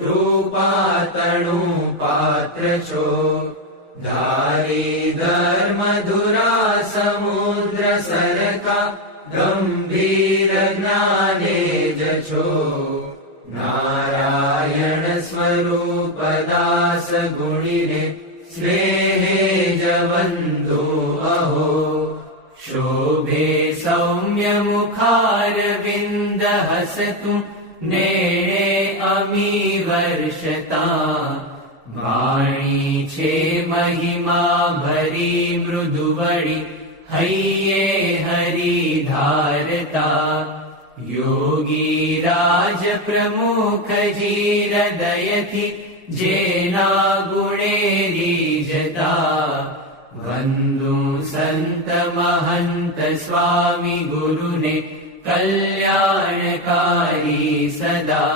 कृपातणु पात्र छो धारी धर्मधुरा समुद्र सरका गंभीर ज्ञाने जछो नारायण स्वरूप दास गुणिने स्नेहे जवंदो अहो शोभे सौम्य मुखार विंद हसतु नेणे अमी वर्षता वाणी छे महिमा भरी मृदुवड़ी हइये हरि धारता योगी राज प्रमुख जी हृदयथी जेना गुणे रीजता वंदु संत महंत स्वामी गुरुने कल्याणकारी सदा।